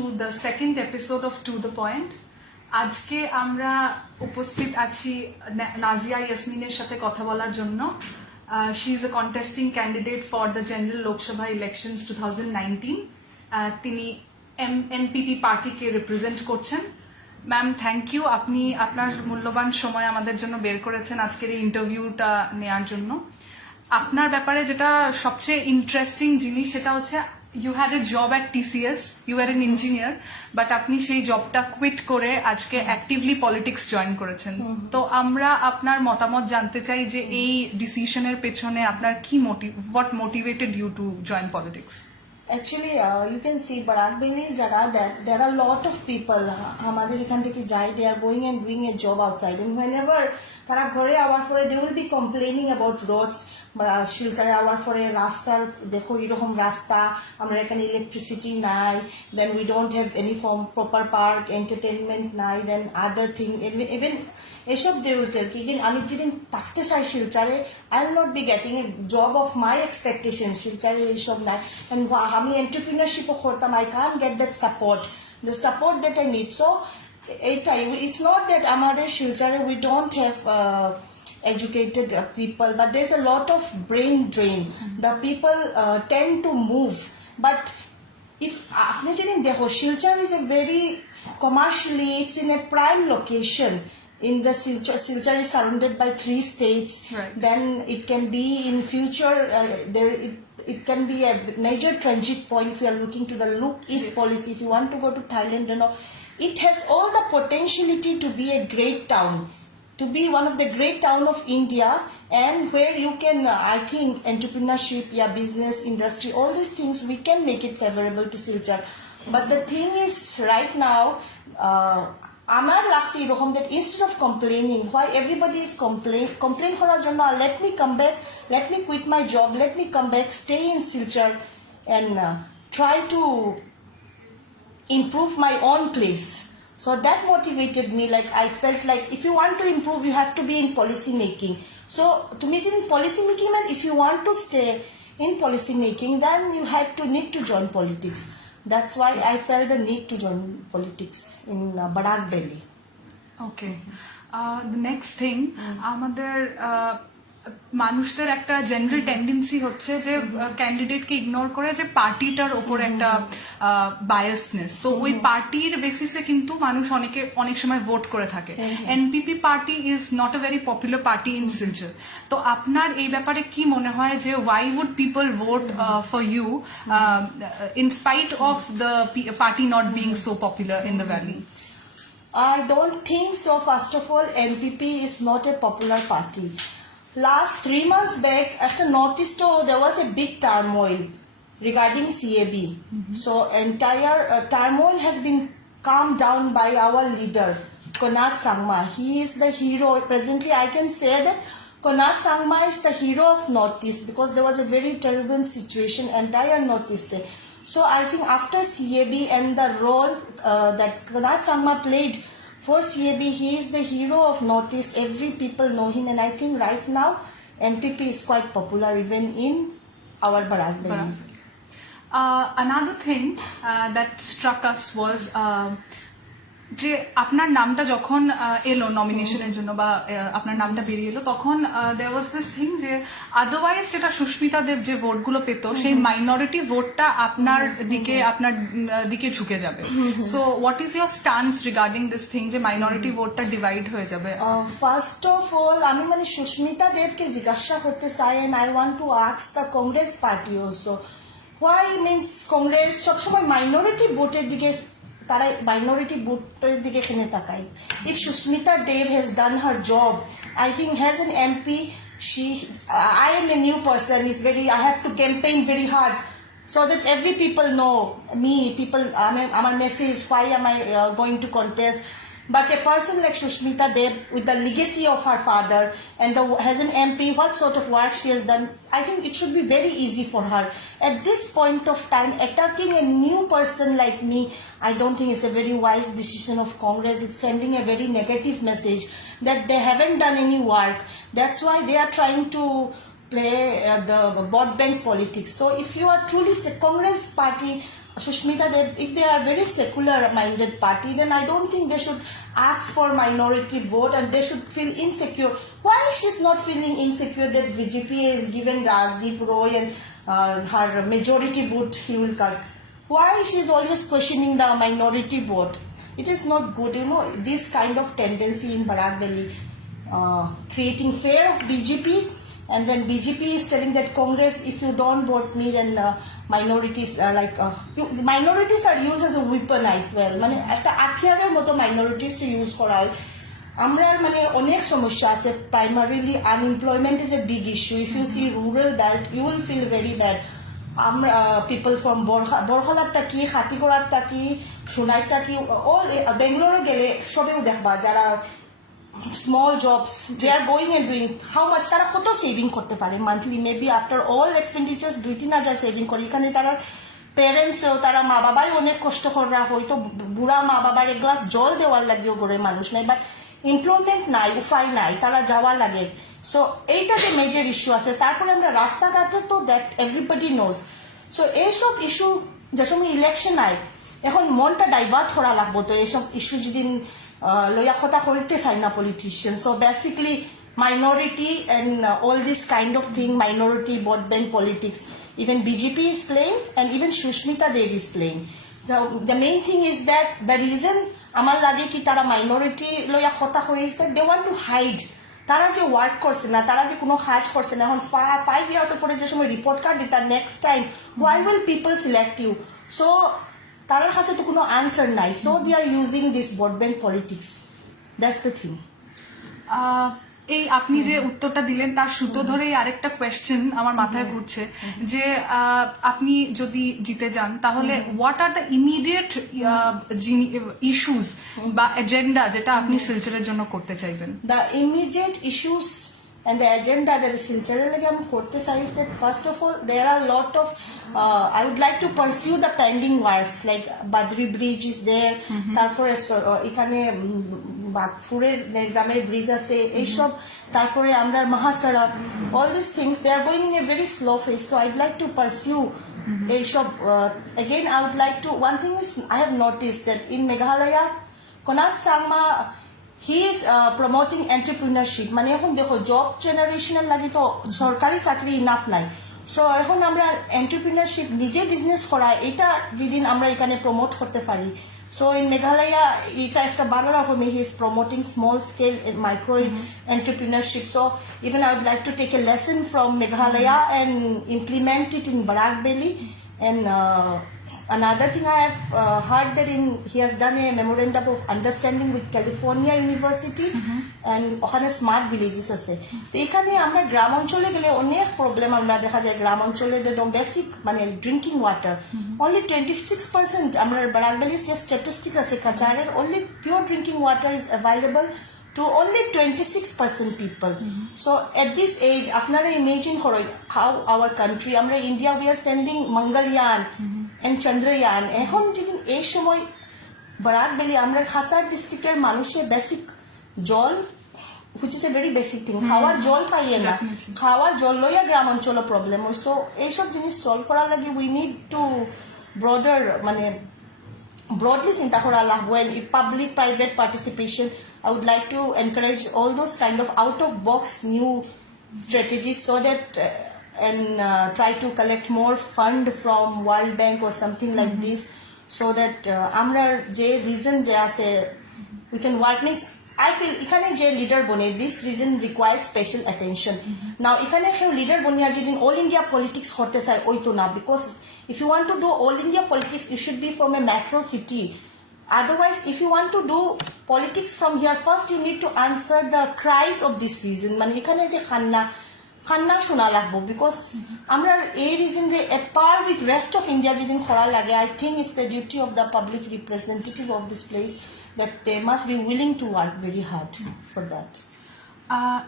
to the second episode of To The Point. আজকে আমরা উপস্থিত আছি নাজিয়া ইয়াসমিনের সাথে কথা বলার জন্য। She is a contesting candidate for the General Lok Sabha Elections 2019. তিনি NPP পার্টিকে রিপ্রেজেন্ট করছেন। ম্যাম, থ্যাংক ইউ, আপনি আপনার মূল্যবান সময় আমাদের জন্য বের করেছেন আজকের এই ইন্টারভিউটা নেওয়ার জন্য। আপনার ব্যাপারে যেটা সবচেয়ে ইন্টারেস্টিং জিনিস সেটা হচ্ছে you had a job at TCS, you were an engineer, but আপনি সেই জবটা কুইট করে আজকে অ্যাক্টিভলি পলিটিক্স জয়েন করেছেন। তো আমরা আপনার মতামত জানতে চাই যে এই ডিসিশনের পেছনে আপনার কি what motivated you to join politics? Actually, you can see barak jara that there are a lot of people hamader ekhan theke jai, they are going and doing a job outside, and whenever tara ghore awar pore they will be complaining about roads, শিলচরে our পরে রাস্তার দেখো এরকম রাস্তা, আমরা এখানে electricity নাই, then we don't have any form proper park, entertainment নাই, দেন আদার থিং ইভেন এসব দে উইল টেল কি আমি যেদিন থাকতে চাই শিলচরে I will not be getting a job of my expectation, শিলচরে এইসব নাই, আমি এন্টারপ্রিনারশিপও করতাম, I can't get that support, the support that I need. So এইটাই, ইটস নট দ্যাট আমাদের শিলচরে we don't have educated people, but there's a lot of brain drain. The people tend to move, but if Shilchar is a very commercially, it's in a prime location. In the Shilchar is surrounded by 3 states. Right. Then it can be in future it can be a major transit point if you are looking to the look east policy. If you want to go to Thailand, it has all the potentiality to be a great town, to be one of the great town of India, and where you can, I think, entrepreneurship, business, industry, all these things, we can make it favorable to Silchar. But the thing is, right now, আমার লাগছে এরকম that instead of complaining, why everybody is complain করার জন্য, let me come back, let me quit my job, let me come back, stay in Silchar, and try to improve my own place. So that motivated me. Like I felt like if you want to improve, you have to be in policy making. So to me, in policy making, if you want to stay in policy making, then you need to join politics. That's why I felt the need to join politics in Barak Delhi. Okay. The next thing, আমাদের মানুষদের একটা general tendency হচ্ছে যে ক্যান্ডিডেটকে ইগনোর করে যে পার্টিটার ওপর একটা বায়াসনেস, তো ওই পার্টির বেসিসে কিন্তু মানুষ অনেক সময় ভোট করে থাকে। NPP party is not a very popular party in Silchar. তো আপনার এই ব্যাপারে কি মনে হয় যে why would people vote for you in spite of the party not being so popular in the valley? I don't think so. First of all, NPP is not a popular party. Last 3 months back, after Northeast, there was a big turmoil regarding CAB. So entire turmoil has been calmed down by our leader, Konat Sangma. He is the hero. Presently, I can say that Konat Sangma is the hero of Northeast, because there was a very terrible situation entire Northeast. So I think after CAB and the role that Konat Sangma played for CAB, he is the hero of Northeast. Every people know him, and I think right now NPP is quite popular even in our Barak. Another thing that struck us was যে আপনার নামটা যখন এলো নমিনেশনের জন্য বা আপনার নামটা বেরিয়ে এলো, তখন দেয়ার ওয়াজ দিস থিং যে আদারওয়াইজ যেটা সুস্মিতা দেব যে ভোটগুলো পেত, সেই মাইনরিটি ভোটটা আপনার দিকে ঝুঁকে যাবে। So what is your stance regarding this thing যে মাইনরিটি ভোটটা ডিভাইড হয়ে যাবে? ফার্স্ট অফ অল, আমি সুস্মিতা দেবকে জিজ্ঞাসা করতে চাই, and I want to ask the Congress party also, why means Congress সবসময় মাইনরিটি ভোটের দিকে, তারা মাইনরিটি ভোটের দিকে কেনে তাকায়? If Sushmita Dev has done her job, I think as an MP, I am a new person. I have to campaign very hard so that every people know me. Our message, why am I going to contest? But a person like Sushmita Dev, with the legacy of her father and as an MP, what sort of work she has done, I think it should be very easy for her. At this point of time, attacking a new person like me, I don't think it's a very wise decision of Congress. It's sending a very negative message that they haven't done any work. That's why they are trying to play the vote bank politics. So if you are truly a Congress party, Sushmita, if they are very secular-minded party, then I don't think they should ask for minority vote and they should feel insecure. Why she's not feeling insecure that BJP is given Rajdeep Roy and her majority vote he will cut? Why she's always questioning the minority vote? It is not good, this kind of tendency in Barak Valley, creating fear of BJP, and then BJP is telling that Congress, if you don't vote me, then minorities are minorities are used as a weapon as well. মানে একটা আথিয়ারের মতো minorities use করা হয়। আমরা মানে অনেক সমস্যা আছে। Primarily unemployment is a big issue. If you see rural belt, you will feel very bad. আমরা people from বরহলার থাকি, খাতিগড়ার থাকি, সোনাইর থাকি, all বেঙ্গালোরে গেলে সবেও দেখবা যারা small jobs, they are going and doing how much তারা কত সেভিং করতে পারে monthly, maybe after all expenditures 2-3,000 সেভিং করে। এখানে তারা প্যারেন্টস তারা মা বাবাই অনেক কষ্ট করা, হয়তো বুড়া মা বাবার এক গ্লাস জল দেওয়ার লাগেও করে মানুষ নাই, বাট এমপ্লয়মেন্ট নাই, উপায় নাই, তারা যাওয়া লাগে। সো এইটা যে মেজর ইস্যু আছে। তারপরে আমরা রাস্তাঘাটের তো দ্যাট এভরিবডি নোজ। সো এইসব ইস্যু যে সময় ইলেকশন আয়, এখন মনটা ডাইভার্ট করা লাগবো। তো এইসব ইস্যু যদি লইয়া কথা করতে চাই না politician. So basically minority and all this kind of thing, minority vote bank politics, even BJP is playing and even Sushmita Dev is playing. The main thing is that the reason আমার লাগে কি তারা minority লইয়া কথা হয়েছে that they want to hide. তারা যে ওয়ার্ক করছে না, তারা যে কোনো কাজ করছে না, এখন 5 years পরে যে সময় রিপোর্ট কার্ড দিতা next time why will people select you? So তারার কাছে তো কোনো আনসার নাই। So they are using this vote bank politics, that's the thing. এই আপনি যে উত্তরটা দিলেন তার সুতো ধরেই আরেকটা কোয়েশ্চেন আমার মাথায় ঘুরছে যে আপনি যদি জিতে যান তাহলে what are the immediate issues বা এজেন্ডা যেটা আপনি শিলচরের জন্য করতে চাইবেন? The immediate issues and the agenda that is Silchar I'm korte sai is that first of all there are a lot of I would like to pursue the pending works like Badri Bridge is there, তারপরে এখানে বাগফুরের গ্রামের ব্রিজ আছে, এইসব তারপরে আমরা মহাসড়ক, all these things they are going in a very slow pace, so I'd like to pursue এইসব। Again I would like to, one thing is I have noticed that in Meghalaya Konat Sangma he is promoting entrepreneurship, মানে এখন দেখো জব জেনারেশনের লাগে তো সরকারি চাকরি ইনাফ নাই। সো এখন আমরা এন্টারপ্রিনারশিপ নিজে বিজনেস করা, এটা যেদিন আমরা এখানে প্রমোট করতে পারি। সো ইন মেঘালয়া এটা একটা ভালো রকমে he is promoting small scale micro entrepreneurship. So even I would like to take a lesson from Meghalaya and implement it in Barak Valley. And another thing I have heard that he has done a memorandum of understanding with California University and ওখানে smart villages আছে। তো এখানে আমরা গ্রাম অঞ্চলে গেলে অনেক প্রবলেম আমরা দেখা যায়। গ্রাম অঞ্চলে বেসিক মানে ড্রিঙ্কিং ওয়াটার only 26%, আমরা বারাক ভ্যালির যে স্ট্যাটিস্টিক্স আছে কাচারের, only pure drinking water is available to only 26% people. So at this age আপনারা ইমেজিন করেন how our country, আমরা India we are sending Mangalyaan and Chandrayaan, এখন যদি এই সময় বারাক ভ্যালি আমরা খাসার ডিস্ট্রিক্টের মানুষের বেসিক জল which is a very basic thing, খাওয়ার জল পাইয়ে না, খাওয়ার জল লইয়া গ্রাম অঞ্চলে প্রবলেম হয়। সো এইসব জিনিস সলভ করার লাগে we need to মানে broadly চিন্তা করা লাগবে। and public private participation, I would like to encourage all those kind of out of box new strategies so that and try to collect more fund from World Bank or something like this, so that আমরা যে reason যে আছে we can work means I feel এখানে যে লিডার বনে this reason requires special attention. Now এখানে কেউ লিডার বনিয়া যেদিন all India politics করতে চায় ওই তো না, because if you want to do all India politics you should be from a metro city. Otherwise if you want to do politics from here, first you need to answer the cries of this region, মানে এখানে যে খান্না শোনা লাগবো, because আমরা এই রিজনে at par with rest of India যেদিন খরা লাগে, I think it's the duty of the public representative of this place that they must be willing to work very hard for that.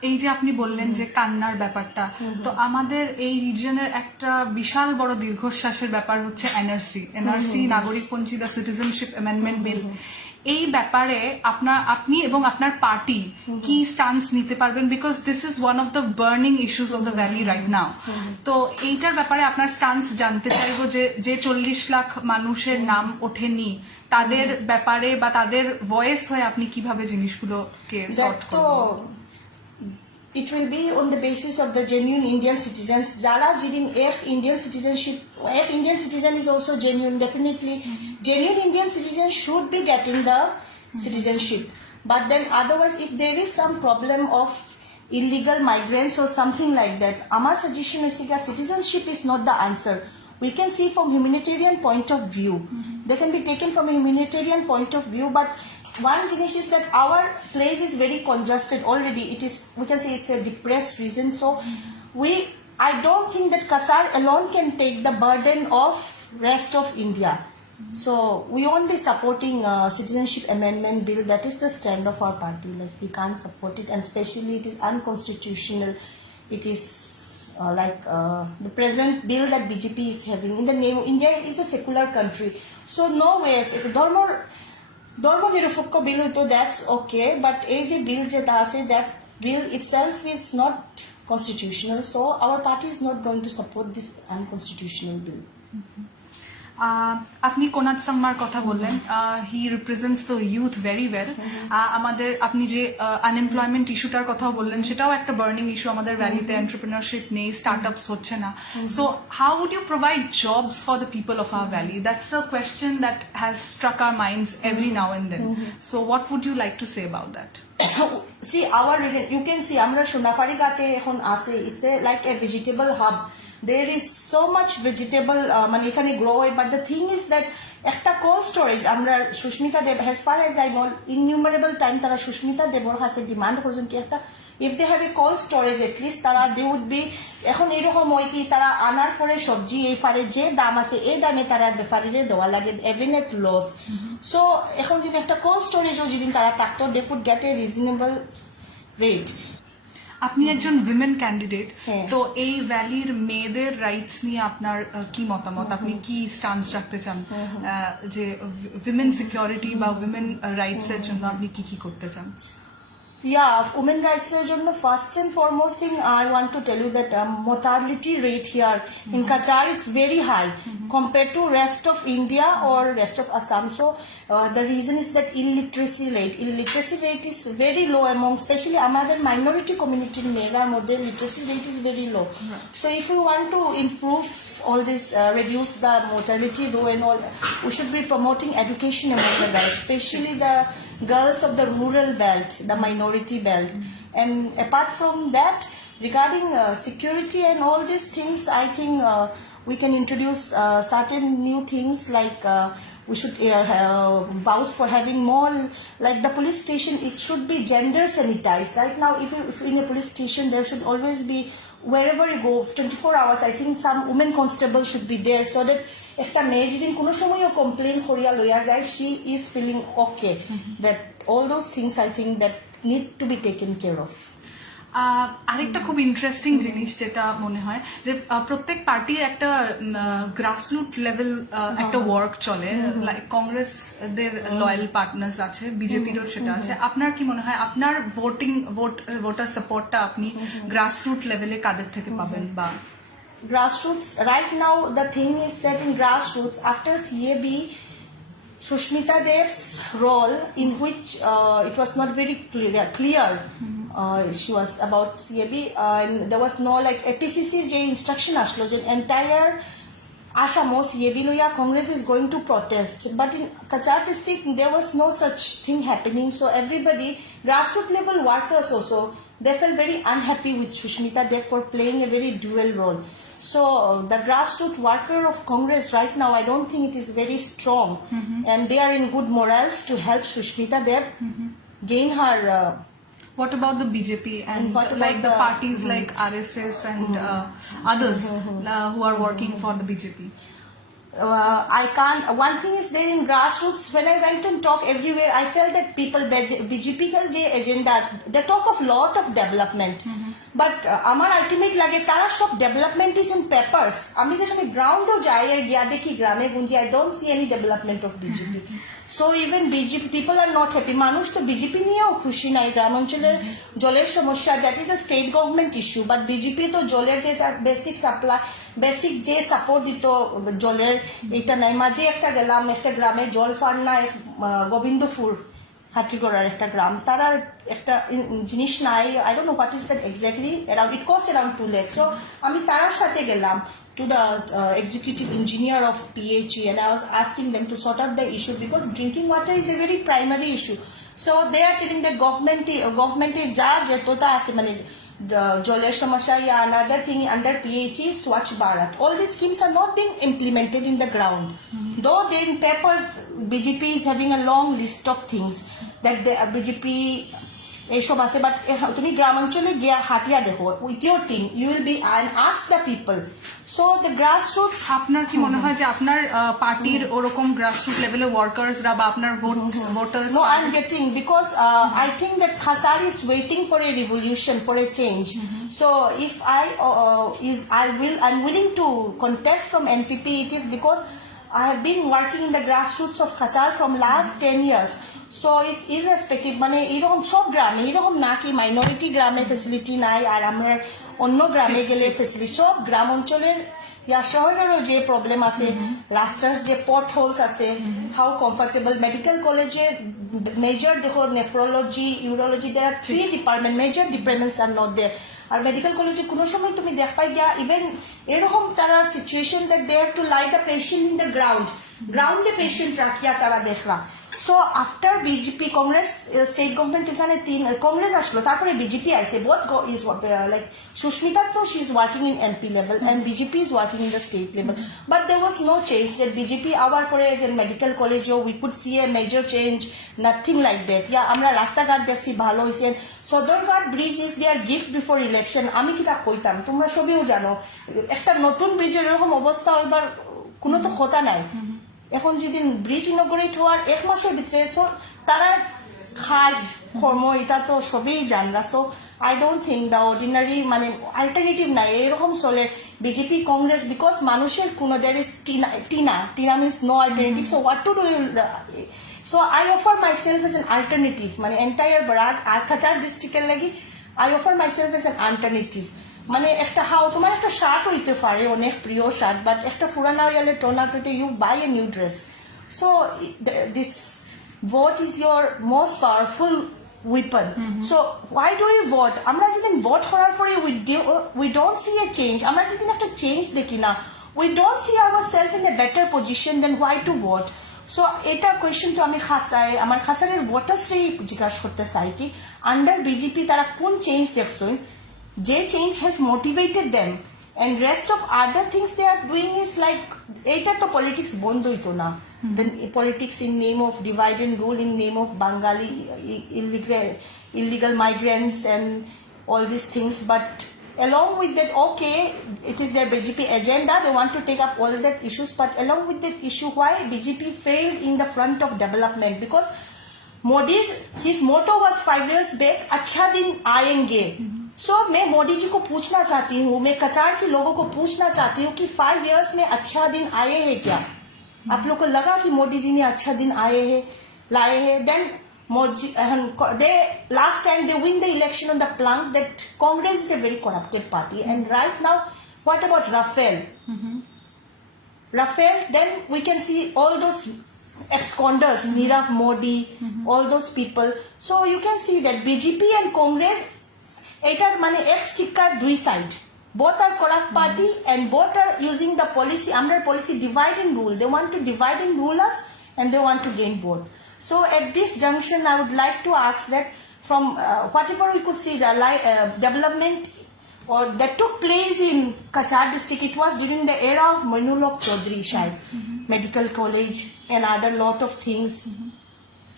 এই যে আপনি বললেন যে কান্নার ব্যাপারটা, তো আমাদের এই রিজনের একটা বিশাল বড় দীর্ঘশ্বাসের ব্যাপার হচ্ছে এনআরসি নাগরিকপঞ্জী, দ্য সিটিজেনশিপ অ্যামেন্ডমেন্ট বিল। এই ব্যাপারে আপনি এবং আপনার পার্টি কি স্টান্স নিতে পারবেন, because this is one of the burning issues of the valley right now. তো এইটার ব্যাপারে আপনার স্টান্স জানতে চাইবো, যে 40 লাখ মানুষের নাম ওঠেনি তাদের ব্যাপারে বা তাদের ভয়েস হয়ে আপনি কিভাবে জিনিসগুলোকে সর্ট করবেন। It will be on the basis of the genuine Indian citizens. Jara jidin if Indian citizenship, if Indian citizen is also genuine, definitely genuine Indian citizens should be getting the citizenship. But then otherwise, if there is some problem of illegal migrants or something like that, our suggestion is that citizenship is not the answer. We can see from humanitarian point of view. They can be taken from a humanitarian point of view, but one thing is that our place is very congested already. It is, we can say it's a depressed region. So I don't think that Kasar alone can take the burden of rest of India. So we won't be supporting citizenship amendment bill. That is the stand of our party. Like we can't support it, and especially it is unconstitutional. It is the present bill that BJP is having in the name. India is a secular country, so no ways. If ধর্ম নিরপেক্ষ বিল হইতো, that's okay, but এই যে bill যেটা আছে, that bill itself is not constitutional, so our party is not going to support this unconstitutional bill. আপনি Conrad সাংমার কথা বললেন, he represents the youth very well. আমাদের আপনি যে আনএমপ্লয়মেন্ট ইস্যুটার কথাও বললেন, সেটাও একটা বার্নিং ইস্যু। আমাদের ভ্যালিতে এন্টারপ্রেনারশিপ নেই, স্টার্টআপস হচ্ছে না। So how would you provide jobs for the people of our valley? That's a question that has struck our minds every now and then. So what would you like to say about that? See, our region, you can see, আমরা সোনাফাড়ি ঘাটে এখন আছে, it's a like a vegetable hub. There is so much vegetable মানে এখানে grow হয়, but the thing is that একটা cold storage আমরা সুস্মিতা দেব, as far as I know, innumerable time তারা সুস্মিতা দেবর কাছে ডিমান্ড করছেন কি একটা, if they have a cold storage at least তারা they would be, এখন এরকম হয় কি তারা আনার পরে সবজি এই ফারে যে দাম আছে এই দামে তারা ব্যাপারীরে দেওয়া লাগে, even at loss. So এখন যদি একটা cold storage-ও যদি তারা থাকতো, they could get a reasonable rate. আপনি একজন উইমেন ক্যান্ডিডেট, তো এই ভ্যালির মেয়েদের রাইটস নিয়ে আপনার কি মতামত? আপনি কি স্টান্স রাখতে চান, যে উইমেন সিকিউরিটি বা উইমেন রাইটস এর জন্য আপনি কি কি করতে চান? Yeah, women rights এর জন্য first and foremost thing I want to tell you that mortality rate here in Kachar, it's very high compared to rest of India or rest of Assam. So the reason is that illiteracy rate is very low among, especially আমাদের minority community মেয়েরার মধ্যে literacy rate is very low. So if we want to improve all this, reduce the mortality rate and all, we should be promoting education among the girls, especially the girls of the rural belt, the minority belt. And apart from that, regarding security and all these things, I think we can introduce certain new things like we should vouch for having more, like the police station, it should be gender sanitized. Right now, if in a police station, there should always be, wherever you go, 24 hours, I think some women constable should be there, so that একটা মেয়ে যদি কোনো সময়ও কমপ্লেন করিয়া লইয়া যায়, she is feeling okay. That all those things I think that need to be taken care of. আরেকটা খুব ইন্টারেস্টিং জিনিস যেটা মনে হয় যে প্রত্যেক পার্টির একটা গ্রাসরুট লেভেল একটা ওয়ার্ক চলে, লাইক কংগ্রেসদের লয়াল পার্টনার্স আছে, বিজেপিরও সেটা আছে। আপনার কি মনে হয় আপনার ভোটার সাপোর্টটা আপনি গ্রাসরুট লেভেলে কাদের থেকে পাবেন? বা grassroots, right now the thing is that in grassroots, after CAB, Sushmita Dev's role, in which it was not very clear, she was about CAB, and there was no like APCC J instruction ashlo je entire Asamo CAB loya Congress is going to protest, but in Kachar district there was no such thing happening. So everybody, grassroots level workers also, they felt very unhappy with Sushmita Dev for playing a very dual role. So the grassroots worker of Congress right now, I don't think it is very strong, and they are in good morals to help Sushmita Dev gain her. What about the BJP and like the parties like RSS and others who are working for the BJP? I can't. One thing is there in grassroots. When I went and talk everywhere, I felt that people BJP ka je agenda, they talk of lot of development, but আমার ultimate লাগে তারা সব development is in papers. আমি যে সময় গ্রাউন্ডও যাই আর গিয়া দেখি গ্রামে গুঞ্জি, I don't see any development of BJP. So even BJP people are not happy. মানুষ তো BJP নিয়েও খুশি নাই। গ্রামাঞ্চলের জলের সমস্যা, that is a state government issue, but BJP তো জলের যে বেসিক সাপ্লাই, বেসিক যে সাপোর্ট দিত জলের, এটা নাই। মাঝে একটা গেলাম একটা গ্রামে জল ফার নাই, গোবিন্দপুর হাটিগড়ার একটা গ্রাম, তারা একটা জিনিস নাই। I don't know what is that exactly, around it cost around 2 lakhs. So আমি তারার সাথে গেলাম to the executive engineer of PHE, and I was asking them to sort out the issue because drinking water is a very primary issue. So they are telling the government ja jetota ase mane joler samasya ya another thing under PHE Swachh Bharat. All these schemes are not being implemented in the ground. Though they in papers BJP is having a long list of things that the BJP এইসব আছে, বাট তুমি গ্রামাঞ্চলে গিয়া হাটিয়া দেখো with your team, you will be and ask the people. So the grassroots. আপনার কি মনে হয় যে আপনার পার্টির ওরকম গ্রাসরুট লেভেলের ওয়ার্কার্সরা বা আপনার voters? No, I'm getting, because I think that Khasar is waiting for a revolution, for a change. So if I'm willing to contest from NPP, it is because I have been working in the grassroots of Khasar from last 10 years. So it's irrespective, মানে এরকম সব গ্রামে এরকম না কি মাইনরিটি গ্রামে ফেসিলিটি নাই আর আমরা অন্য গ্রামে গেলে ফেসিলিটি, সব গ্রাম অঞ্চলের শহরেরও যে প্রবলেম আছে, রাস্তার যে পট হোলস আছে, হাউ কমফর্টেবল। মেডিকেল কলেজে মেজর দেখো nephrology, urology, there are 3 department, major departments are not there. আর মেডিকেল কলেজে কোনো সময় তুমি দেখপাই গিয়া ইভেন এরকম তারা situation that they have to lie the patient in the গ্রাউন্ডে পেশেন্ট রাখিয়া তারা দেখলা। So after BJP Congress state government এখানে Congress আসলো, তারপরে BJP আইছে, both is like Sushmita to she is working in MP level and BJP is working in the state level, but there was no change that BJP our for a medical college we could see a major change, nothing like that. আমরা রাস্তাঘাট দেখছি ভালো হইছে, Sadarghat bridge is their gift before election. আমি কিটা কইতাম, তোমরা সবইও জানো, একটা নতুন ব্রিজের এরকম অবস্থা হইবার কোনো তো কথা নাই। এখন যেদিন ব্রিজ ইনগ্রেট হওয়ার 1 মাসের ভিতরে তারা কাজ কর্ম এটা তো সবই জানরা। So I don't think the ordinary মানে অল্টারনেটিভ নাই এরকম চলে বিজেপি কংগ্রেস, বিকজ মানুষের কোনো there is TINA means no alternative. So what to do, so I offer my self as an alternative, মানে এন্টায়ার বারাক আর খাচার ডিস্ট্রিক্টের লাগি I offer my self as an alternative. মানে একটা তোমার একটা শার্ট হইতে পারে অনেক প্রিয় শার্ট, বাট একটা পুরানা হইলে টোন আউট হইতে you buy a new dress. So this vote is your most powerful weapon. So why do we vote? আমরা যেদিন ভোট করার পরে we don't see a change, আমরা যেদিন একটা চেঞ্জ দেখি না, we don't see ourselves in a better position, then why to vote? So এটা কোয়েশ্চন তো আমি আমার খাসারের ভোটার্সরাই জিজ্ঞাসা করতে চাই কি আন্ডার বিজেপি তারা কোন চেঞ্জ দেখছেন যে change has motivated them, and rest of other things they are doing is like এটা তো পলিটিক্স বন্ধ হইতো না। Then politics in name of divide and rule, in name of Bengali illegal migrants and all these things, but along with that, okay, it is their BJP agenda, they want to take up all that issues, but along with that issue, why BJP failed in the front of development? Because Modi, his motto was 5 years back, अच्छा दिन आएंगे। So मैं मोदी जी को पूछना चाहती हूँ, मैं कचार के लोगों को पूछना चाहती हूँ कि 5 years में अच्छा दिन आए हैं क्या? आप लोग को लगा कि मोदी जी ने अच्छा दिन लाए हैं? Then they last time they win the election on the plank that Congress is a very corrupted party, and right now what about Rafale? Then we can see all those ex-condors, Nirav Modi, all those people. So you can see that BJP and Congress, এটার মানে এক সিক্কার 2 side, both are corrupt party and both are using the policy, under policy divide and rule. They want to divide and rule us and they want to gain vote. So at this junction I would like to ask that from whatever we could see the development or that took place in Kachar district, it was during the era of Manulok Chaudhary Shahid, medical college and other lot of things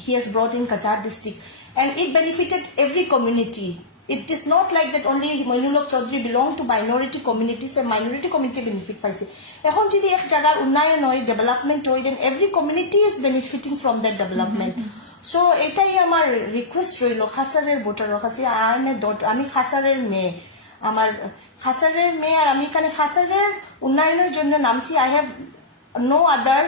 he has brought in Kachar district, and it benefited every community. It is not like that only Moinulok Chaudhary belong to minority communities and minority community benefit পাইছে এখন যদি এক জায়গার উন্নয়ন হয় ডেভেলপমেন্ট হয় then every community is benefiting from that development so এটাই আমার রিকোয়েস্ট রইল খাসারের ভোটারের কাছে আমি খাসারের মেয়ে আমার খাসারের মেয়ে আর আমি এখানে খাসারের উন্নয়নের জন্য নামছি I have no other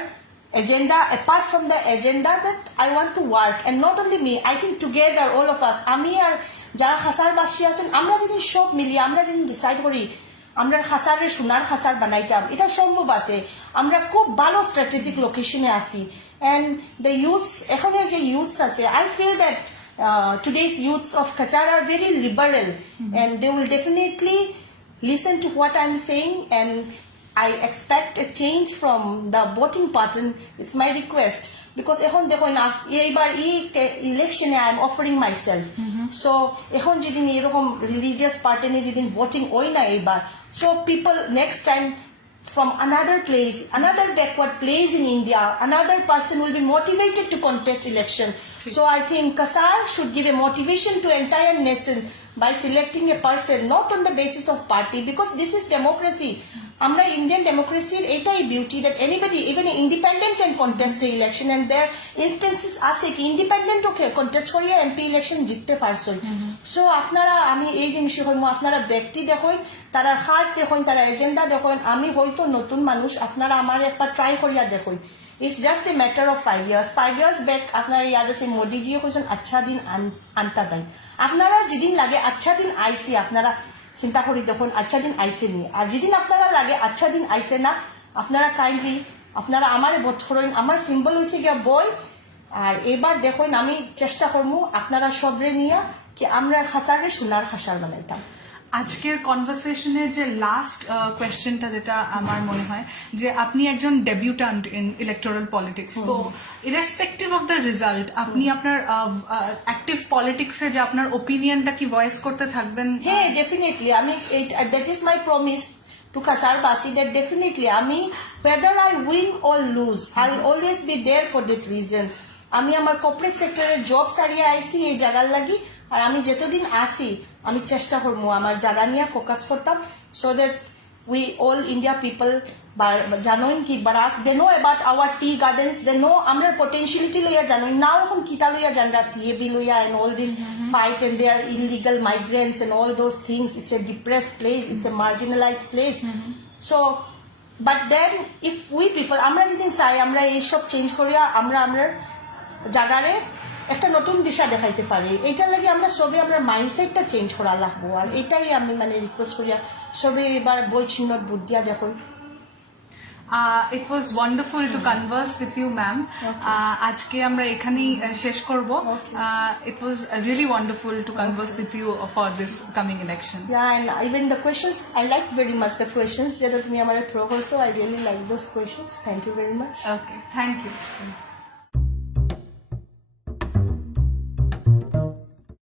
agenda apart from the agenda that I want to work and not only me I think together all of us আমি আর যারা খাসারবাসী আছেন আমরা যদি সব মিলিয়ে আমরা যদি ডিসাইড করি আমরা খাসারের সোনার খাসার বানাইতাম এটা সম্ভব আছে আমরা খুব ভালো স্ট্র্যাটেজিক লোকেশনে আছি and the youths এখনের যে youths আছে I feel that today's youths of Kachar are very liberal and they will definitely listen to what I'm saying and I expect a change from the voting pattern. It's my request because এখন দেখো না এইবার ইলেকশনে I am offering myself. So এখন যেদিন এরকম রিলিজিয়াস পার্টনে যেদিন ভোটিং হয় না এইবার so people next time from another place, another backward place in India, another person will be motivated to contest election. So I think Kasar should give a motivation to entire nation by selecting a person not on the basis of party because this is democracy. আমরা Indian ডেমোক্রেসির এটাই beauty that anybody even independent can contest the election and there instances আছে কি ইন্ডিপেন্ডেন্টও contest করিয়া MP election জিততে পারছই সো আপনারা আমি এই জিনিস হইম আপনারা ব্যক্তি দেখুন তারা খাস দেখুন তারা এজেন্ডা দেখুন আমি হয়তো নতুন মানুষ আপনারা আমার একবার ট্রাই করিয়া দেখুন It's just a matter of 5 years. 5 years back, আপনারা ইয়াদ আছে মোদিজিও কইছেন আচ্ছা দিন আনতা দেন আপনারা যেদিন লাগে আচ্ছা দিন আইসি আপনারা চিন্তা করি দেখুন আচ্ছা দিন আইসে নি আর যেদিন আপনারা লাগে আচ্ছা দিন আইসে না আপনারা কাইন্ডলি আপনারা আমারে ভোট করেন আমার সিম্বল হইছে গিয়া বই আর এবার দেখুন আমি চেষ্টা করবো আপনারা সবরে নিয়া কি আমরা খাসারে সোনার খাসার বানাইতাম আজকের কনভারসেশনের যে লাস্ট কোয়েশ্চেনটা যেটা আমার মনে হয় যে আপনি একজন ডেবিউট্যান্ট ইন ইলেকটোরাল পলিটিক্স তো ইরেসপেক্টিভ অফ দ্য রেজাল্ট আপনি আপনার অ্যাক্টিভ পলিটিক্সে যে আপনার ওপিনিয়নটা কি ভয়েস করতে থাকবেন হ্যাঁ ডেফিনেটলি আমি that is my promise to Kasarbasi that definitely আমি whether I win or lose I will always be there for that reason আমি আমার কর্পোরেট সেক্টরে জব সারিয়ে আইছি এই জায়গার লাগি আর আমি যতদিন আসি আমি চেষ্টা করবো আমার জায়গা নিয়ে ফোকাস করতাম so that we all India people জানোই কি Barack they know about our tea gardens they know আমরা potentiality লইয়া জানোই নাও এখন কিতা লইয়া জানরা CAB লইয়া and all this fight and their illegal migrants and all those things it's a depressed place it's a marginalized place so but then if we people আমরা যেদিন চাই আমরা এই সব চেঞ্জ করিয়া আমরা জায়গারে একটা নতুন দিশা দেখাইতে পারি এইটার লাগি আমরা সবে আমরা মাইন্ডসেটটা চেঞ্জ করা লাগবো আর এটাই আমি মানে রিকোয়েস্ট করিয়া সবে এবার বই চিহ্ন বুদ্ধিয়া দেখুন It was wonderful to converse with you, ma'am. আজকে আমরা এখানেই শেষ করব. It was really wonderful to converse with you for this coming election. Yeah, and even the questions, I like very much the questions that তুমি আমারে throw also. I really like those questions. Thank you very much. Okay, thank you.